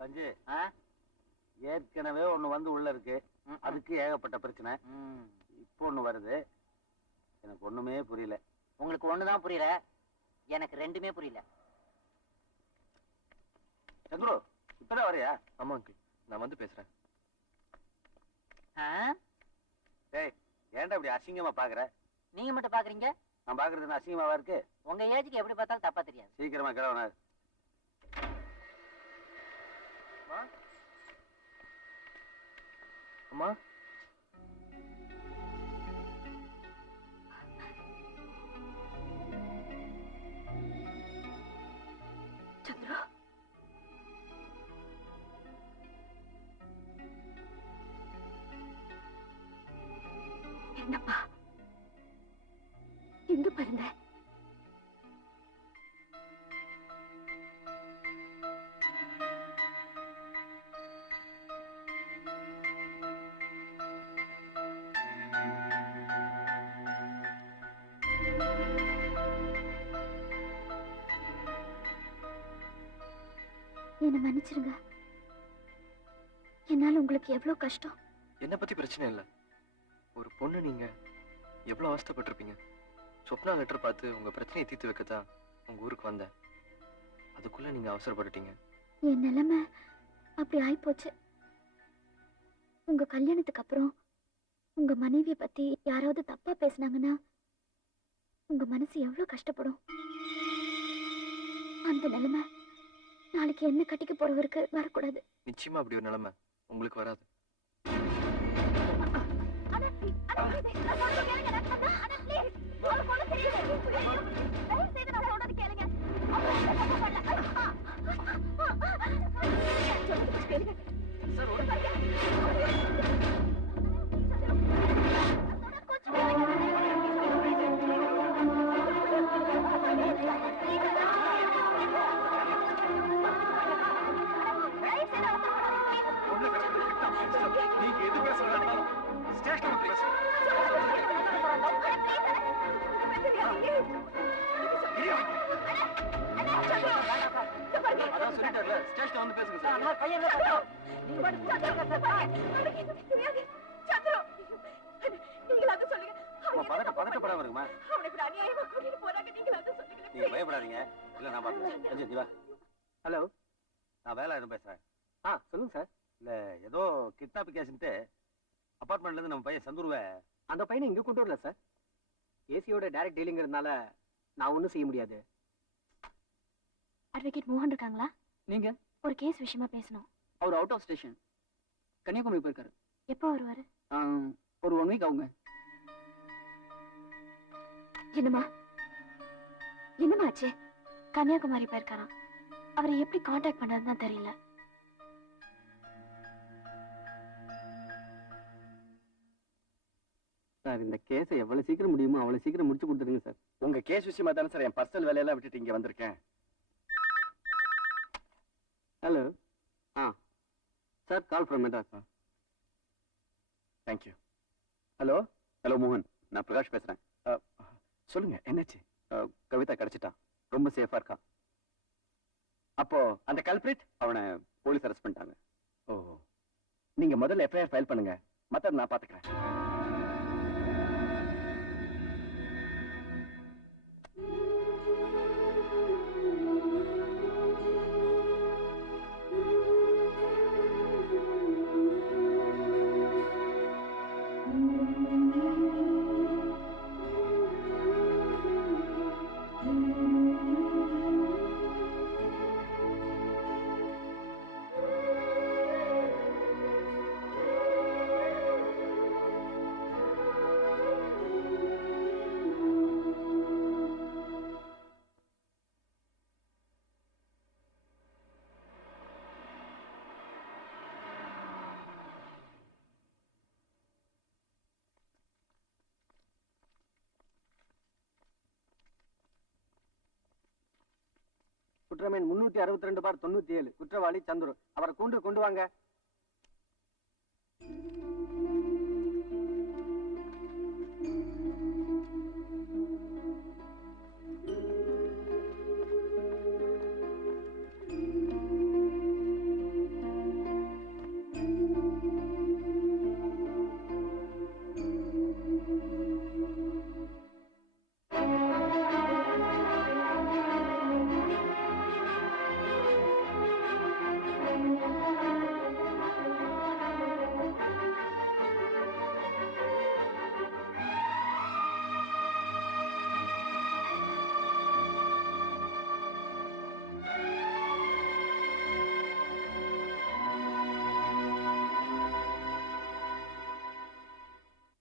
சஞ்சய், ஏற்கனவே ஒண்ணு வந்து உள்ள இருக்கு. அதுக்கு ஏகப்பட்ட பிரச்சனை. இப்போ ஒண்ணு வருது. எனக்கு ஒண்ணுமே புரியல. உங்களுக்கு ஒண்ணுதான் புரியல, எனக்கு ரெண்டுமே புரியல. சந்துரு, இப்பதான் வரையா? ஆமா அங்கிள், நான் வந்து பேசுறேன். டேய், ஏன்டா இப்படி அசிங்கமா பாக்குற? நீங்க மட்டும் பாக்குறீங்க, நான் பாக்குறது அசிங்கமாவா இருக்கு? உங்க ஏஜுக்கு எப்படி பார்த்தாலும் தப்பா தெரியாது. சீக்கிரமா கிளவனா. அம்மா, சந்திரா, என்னப்பா எங்க பிறந்த? என்ன மன்னிச்சிருங்க. என்னால உங்களுக்கு எவ்வளவு கஷ்டம். என்னை பத்தி பிரச்சனை இல்லை. ஒரு பொண்ணு, நீங்க எவ்வளவு அவஸ்தைப்பட்டிருப்பீங்க. சொப்னா லெட்டர் பார்த்து உங்க பிரச்சனையை தீர்த்து வைக்கத்தான் உங்க ஊருக்கு வந்தேன். அதுக்குள்ள நீங்க அவசரப்பட்டுட்டீங்க. என் நிலைமை அப்படி ஆயிப்போச்சு. உங்க கல்யாணத்துக்கு அப்புறம் உங்க மனைவியை பத்தி யாராவது தப்பா பேசினாங்கன்னா உங்க மனசு எவ்வளவு கஷ்டப்படும். அந்த நிலைமை நாளைக்கு என்ன கட்டிக்க போறவருக்கு வரக்கூடாது. நிச்சயமா அப்படி ஒரு நிலைமை உங்களுக்கு வராது. நீங்க எது பேசுறதா ஸ்டேஷன் ப்ளீஸ். அதான் சொல்லிட்டார்ல, ஸ்டேஷன் வந்து பேசுங்க சார். பதட்டப்படாம இருக்குமா? நீங்க பயப்படாதீங்க. இல்ல நான் பாத்துக்கிறேன். ஹலோ, நான் வேலாயுதம் பேசுறேன். சொல்லுங்க சார். இல்ல, ஏதோ கிட்னாப் கேஸ்ன்ட்டு அபார்ட்மெண்ட்ல இருந்து நம்ம பையன் சந்துருவ. அந்த பையனை இங்க கொண்டு வரல சார். ஏசியோட டைரக்ட் டீலிங்கிறதுனால நான் ஒன்றும் செய்ய முடியாது. அட்வொகேட் மோகன் இருக்காங்களா? நீங்க? ஒரு கேஸ் விஷயமா பேசணும். அவர் அவுட் ஆஃப் ஸ்டேஷன், கன்னியாகுமரி போயிருக்காரு. எப்போ வருவாரு? ஒரு 1 வீக் ஆகுங்க. என்னம்மா ஆச்சு? கன்னியாகுமரி போயிருக்காராம். அவரை எப்படி கான்டாக்ட் பண்றதுன்னு தெரியல. சார், இந்த கேஸை எவ்வளவு சீக்கிரம் முடியுமோ அவ்வளவு சீக்கிரம் முடிச்சு கொடுத்துருங்க சார். உங்க கேஸ் விஷயமா தானே சார் என் பர்சனல் வேலையெல்லாம் விட்டுட்டு இங்க வந்திருக்கேன். Hello, sir, call from Madras. Thank you. Hello மோகன், நான் பிரகாஷ் பேசுறேன். சொல்லுங்க, என்னாச்சு? கவிதா கிடைச்சிட்டான், ரொம்ப சேஃபா இருக்கான். அப்போ அந்த கல்பிரிட் அவனை போலீஸ் அரெஸ்ட் பண்ணிட்டாங்க. ஓ, நீங்க முதல்ல எஃப்ஐஆர் ஃபைல் பண்ணுங்க, மத்தத நான் பாத்துக்கிறேன். குற்றமேன் 362/97, குற்றவாளி சந்துரு. அவரை கொண்டு வாங்க.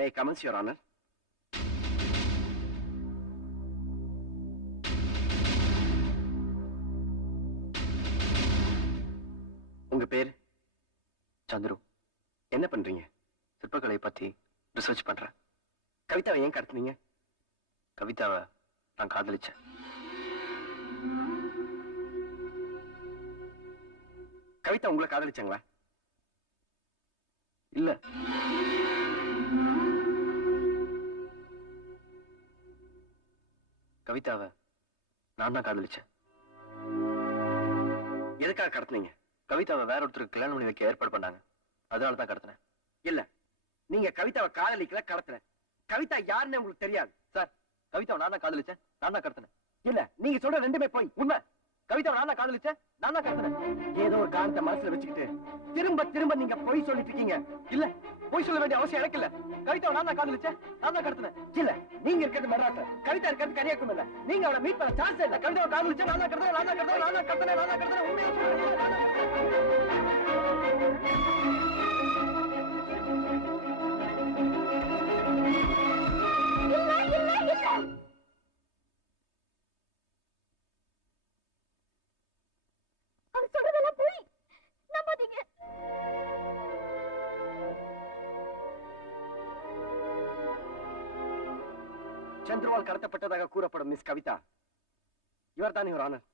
மே கமெண்ட்ஸ் யுவர் ஆனர். உங்க பேர்? சந்துரு. என்ன பண்றீங்க? சிற்பக்கலை பத்தி ரிசர்ச் பண்றேன். கவிதாவை ஏன் கடத்துனீங்க? கவிதாவை நான் காதலிச்சேன். கவிதா உங்களை காதலிச்சாங்களா? இல்ல, கவிதாவை நான் தான் காதலிச்சேன். எதுக்காக கடத்துனீங்க? கவிதாவை வேற ஒருத்தருக்கு கல்யாணம் பண்ணி வைக்க ஏற்பாடு பண்ணாங்க, அதனால தான் கடத்தினேன். இல்ல, நீங்க கவிதாவை காதலிக்கல, கடத்தல. கவிதா யாருன்னு உங்களுக்கு தெரியாது. கவிதாவை நான் தான் காதலிச்சேன், நான் தான் கடத்தினேன். இல்ல, நீங்க சொல்ற ரெண்டுமே போய். உண்மை, கவிதாவை நான் தான் காதலிச்சேன், நான் தான் கடத்தினேன். ஏதோ ஒரு காரணத்தை மனசுல வச்சுக்கிட்டு திரும்ப திரும்ப நீங்க பொய் சொல்லிட்டு இருக்கீங்க. இல்ல, போய் சொல்ல வேண்டிய அவசியம் எனக்கு இல்ல. கவிதாவை நான் தான் காதலிச்சேன், நான் தான் கடத்தினேன். இல்ல, நீங்க இருக்கிறது மெட்ராஸ், கவிதா இருக்கிறது கன்னியாகுமரி. நீங்க அவளை மீட் பண்ண சான்ஸ் இல்ல. கவிதாவை காதலிச்சேன், நான் தான் கடத்தினேன், நான் தான் கடத்தினேன், நான் தான் கடத்தினேன், நான் தான் கடத்தினேன். உண்மையை சொல்றேன், நான் தான் அவர் சொல்றதெல்லாம் போய் நம்பாதீங்க. சந்திரவால் கடத்தப்பட்டதாக கூறப்படும் மிஸ் கவிதா இவர் தான் யுவர் ஆனர்.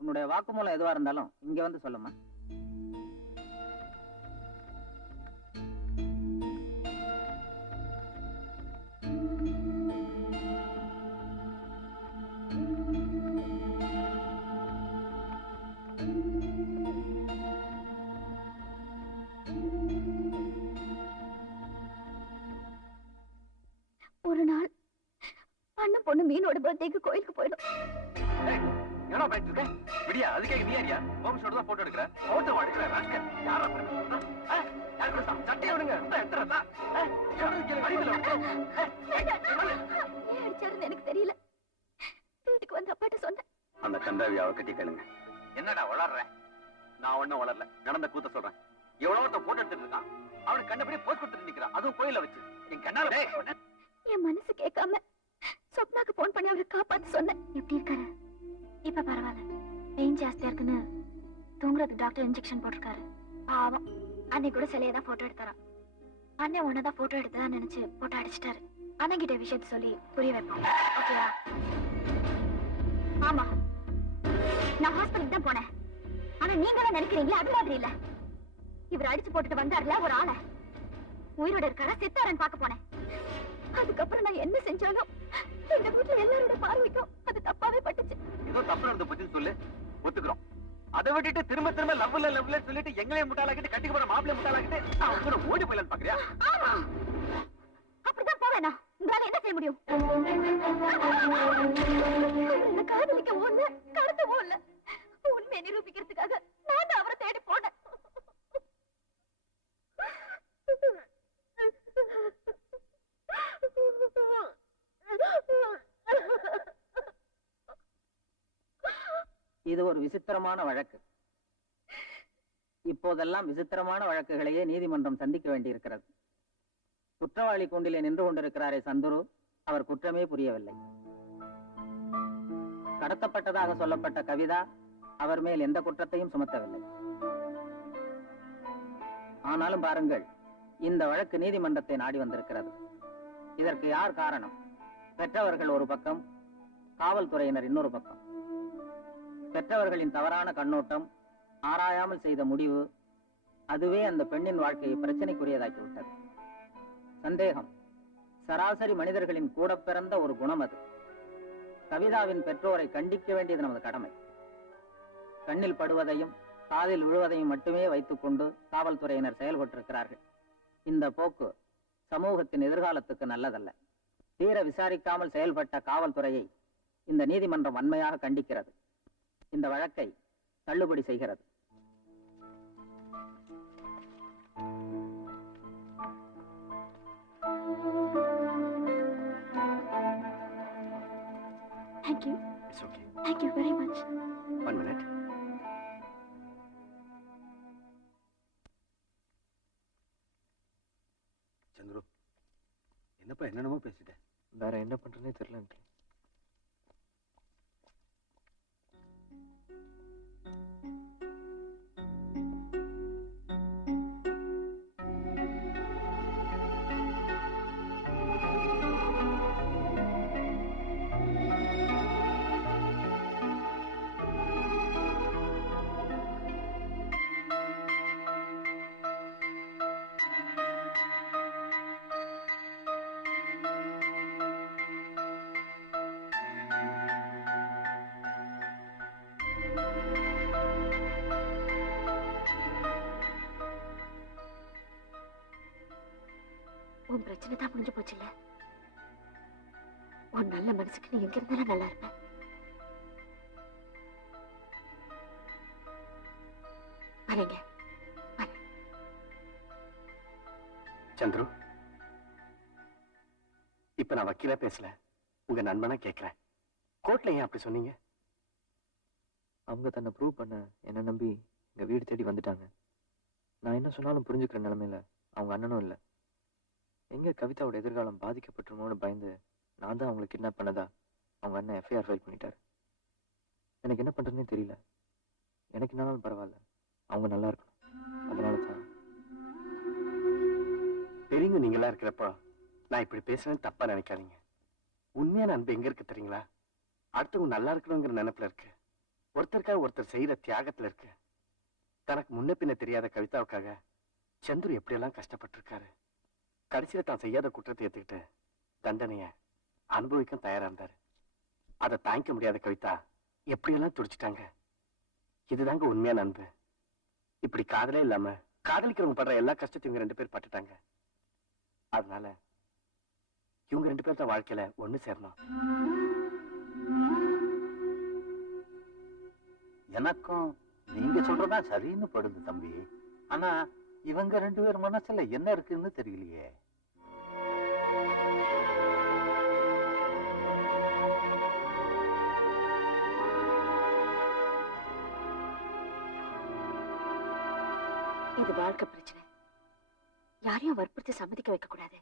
உன்னுடைய வாக்குமூலம் எதுவா இருந்தாலும் இங்க வந்து சொல்லுமா. ஒரு நாள் அண்ணன் பொண்ணு மீனோட பர்த்டேக்கு கோயிலுக்கு போயிடும். என்ன பண்ணிட்டு இருக்க? விடியா, அதுக்கே நீ யாரியா? ஹோம்ஸோட தான் போட்டோ எடுக்கிற. போட்டோ எடுக்கிற ராஸ்கல். யாரா பண்ணு? யார் கூட சட்டையை விடுங்க. எத்தறதா? அடிக்கல. ஏன் அடிச்சாருன்னு எனக்கு தெரியல. வீட்டுக்கு வந்து அப்பாட்ட சொன்னேன். அந்த கண்டாவி அவ கட்டி கேளுங்க. என்னடா வளர்ற? நான் ஒண்ணும் வளரல, நடந்த கூத்த சொல்றேன். எவ்வளவு ஒருத்தன் போட்டோ எடுத்துட்டு இருக்கான், அவனுக்கு கண்டபடியே போஸ்ட் கொடுத்துட்டு நிக்கிறான், அதுவும் கோயில வச்சு. என் கண்ணால என் மனசு கேட்காம சொப்னாக்கு போன் பண்ணி அவரை காப்பாத்து சொன்னேன். எப்படி இருக்காரு? இப்ப பரவாயில்ல. பெயின் ஜாஸ்தியா இருக்குன்னு தூங்குறதுக்கு டாக்டர் இன்ஜெக்ஷன் போட்டிருக்காரு. பாவம், அன்னைக்கு கூட சிலையை தான் போட்டோ எடுத்தாராம். அண்ணன் உன்னதான் போட்டோ எடுத்ததா நினைச்சு போட்டோ அடிச்சிட்டாரு. அண்ணன் கிட்ட விஷயத்த சொல்லி புரிய வைப்போம், ஓகேவா? ஆமா, நான் ஹாஸ்பிட்டலுக்கு தான் போனேன். ஆனா நீங்க தான் நினைக்கிறீங்களா அது மாதிரி இல்ல. இவர் அடிச்சு போட்டுட்டு வந்தாருல ஒரு ஆளை, உயிரோட இருக்காரா செத்தாரன்னு பார்க்க போனேன். அதுக்கப்புறம் நான் என்ன செஞ்சாலும் எங்க வீட்டுல எல்லாரோட பார்வைக்கும் அது தப்பாவே பட்டுச்சு. ஏதோ தப்பு நடந்த பத்தி சொல்லு, ஒத்துக்கிறோம். அதை விட்டுட்டு திரும்ப திரும்ப லவ்ல சொல்லிட்டு எங்களையும் முட்டாளாக்கிட்டு கட்டிக்கு போற மாப்பிள்ளை முட்டாளாக்கிட்டு அவங்க ஓடி போயிடலான்னு பாக்குறியா? ஆமா, அப்படிதான் போவேனா? உங்களால என்ன செய்ய முடியும்? அவரை காதலிக்கவும் இல்ல, கடத்தவும் இல்ல. உண்மையை நிரூபிக்கிறதுக்காக நான் தான் அவரை தேடி போனேன். இது ஒரு விசித்திரமான வழக்கு. இப்போதெல்லாம் விசித்திரமான வழக்குகளையே நீதிமன்றம் சந்திக்க வேண்டியிருக்கிறது. குற்றவாளி கூண்டிலே நின்று கொண்டிருக்கிறாரே சந்துரு, அவர் குற்றமே புரியவில்லை. கடத்தப்பட்டதாக சொல்லப்பட்ட கவிதா அவர் மேல் எந்த குற்றத்தையும் சுமத்தவில்லை. ஆனாலும் பாருங்கள், இந்த வழக்கு நீதிமன்றத்தை நாடி வந்திருக்கிறது. இதற்கு யார் காரணம்? பெற்றவர்கள் ஒரு பக்கம், காவல்துறையினர் இன்னொரு பக்கம். பெற்றவர்களின் தவறான கண்ணோட்டம், ஆராயாமல் செய்த முடிவு, அதுவே அந்த பெண்ணின் வாழ்க்கையை பிரச்சனைக்குரியதாக்கிவிட்டது. சந்தேகம் சராசரி மனிதர்களின் கூட பிறந்த ஒரு குணம் அது. கவிதாவின் பெற்றோரை கண்டிக்க வேண்டியது நமது கடமை. கண்ணில் படுவதையும் காதில் விழுவதையும் மட்டுமே வைத்துக்கொண்டு காவல்துறையினர் செயல்பட்டிருக்கிறார்கள். இந்த போக்கு சமூகத்தின் எதிர்காலத்துக்கு நல்லதல்ல. தீர விசாரிக்காமல் செயல்பட்ட காவல்துறையை இந்த நீதிமன்றம் வன்மையாக கண்டிக்கிறது. இந்த வழக்கை தள்ளுபடி செய்கிறது. Thank you. It's okay. Thank you very much. 1 minute. Chandru, என்னப்பா என்னென்னமோ பேசிட்டேன். வேற என்ன பண்றதுனே தெரியல அங்கிள். உன் பிரச்சனை தான் முடிஞ்சு போச்சுல்ல. உன் நல்ல மனசுக்கு நீ எங்க இருந்தாலும் நல்லா இருப்ப. வரேங்க. சந்துரு, இப்ப நான் வக்கீலா பேசல, உங்க நண்பனா கேட்கிறேன். கோர்ட்ல ஏன் அப்படி சொன்னீங்க? அவங்க தன்னை ப்ரூவ் பண்ண என்ன நம்பி எங்க வீடு தேடி வந்துட்டாங்க. நான் என்ன சொன்னாலும் புரிஞ்சுக்கிற நிலைமையில அவங்க அண்ணனும் இல்லை. எங்க கவிதாவோட எதிர்காலம் பாதிக்கப்பட்டுருமோன்னு பயந்து நான் தான் அவங்களை கிட்னாப் பண்ணதா அவங்க அண்ணன் எஃப்ஐஆர் ஃபைல் பண்ணிட்டாரு. எனக்கு என்ன பண்றதுனே தெரியல. எனக்கு என்னாலும் பரவாயில்ல, அவங்க நல்லா இருக்கணும். அதனால தான். பெரியவங்க நீங்களா இருக்கிறப்ப நான் இப்படி பேசுறேன்னு தப்பா நினைக்காதீங்க. உண்மையான அன்பு எங்க இருக்கு தெரியுங்களா? அடுத்தவங்க நல்லா இருக்கணுங்கிற நினைப்புல இருக்கு. ஒருத்தருக்காக ஒருத்தர் செய்யற தியாகத்துல இருக்கு. தனக்கு முன்ன பின்ன தெரியாத கவிதாவுக்காக சந்துரு எப்படியெல்லாம் கஷ்டப்பட்டிருக்காரு. கடைசியில தான் செய்யாத குற்றத்தை ஏத்துக்கிட்டு தண்டனைய அனுபவிக்க தயாரா இருந்தாரு. அதை தாங்கிக்க முடியாத கவிதா எப்படியெல்லாம் துடிச்சிட்டாங்க. இதுதாங்க உண்மையான அன்பு. இப்படி காதலே இல்லாம காதலிக்கிறவங்க படுற எல்லா கஷ்டத்தையும் இவங்க 2 பேர் பட்டுட்டாங்க. அதனால இவங்க 2 பேர் தான் வாழ்க்கையில ஒண்ணு சேரணும். எனக்கும் நீங்க சொல்றதா சரின்னு படுது தம்பி. ஆனா இவங்க 2 பேர் மனசுல என்ன இருக்குன்னு தெரியலையே. இது வாழ்க்கை பிரச்சனை. யாரையும் வற்புறுத்தி சம்மதிக்க வைக்க கூடாது.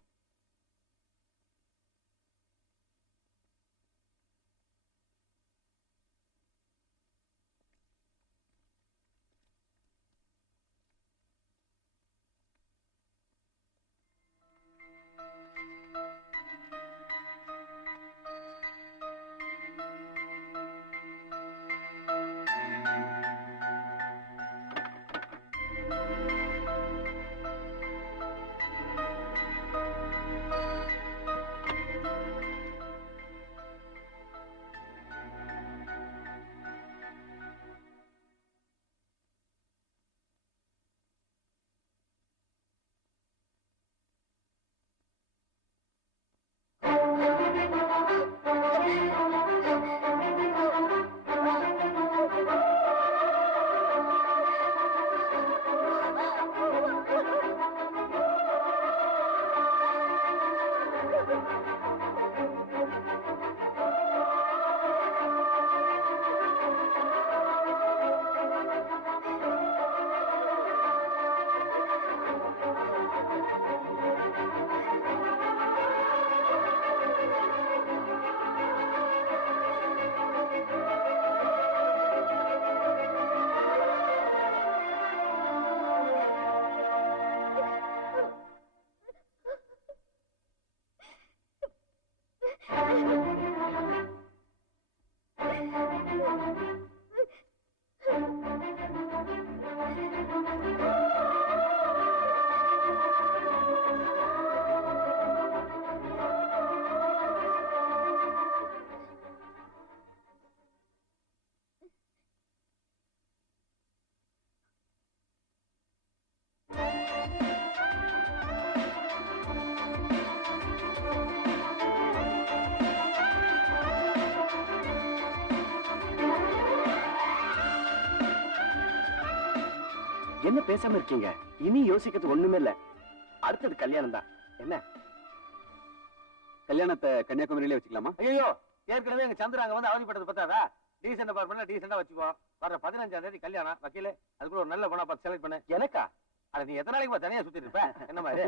என்ன பேசாம இருக்கீங்க? இனி யோசிக்கிறது ஒண்ணுமே இல்ல. அடுத்தது கல்யாணம் தான். என்ன கல்யாணத்தை கன்னியாகுமரியிலே வச்சுக்கலாமா? ஐயோ, ஏற்கனவே எங்க சந்திராங்க வந்து அவதிப்பட்டது பத்தாதா? டீசெண்டா பார்ப்பா, டீசெண்டா வச்சுக்கோ. வர 15ஆம் தேதி கல்யாணம். வக்கீல அதுக்குள்ள ஒரு நல்ல பொண்ணா பார்த்து செலக்ட் பண்ணு. எனக்கா? அட நீ எத்தனை நாளைக்கு தனியா சுத்திட்டு இருப்ப? என்ன மாதிரி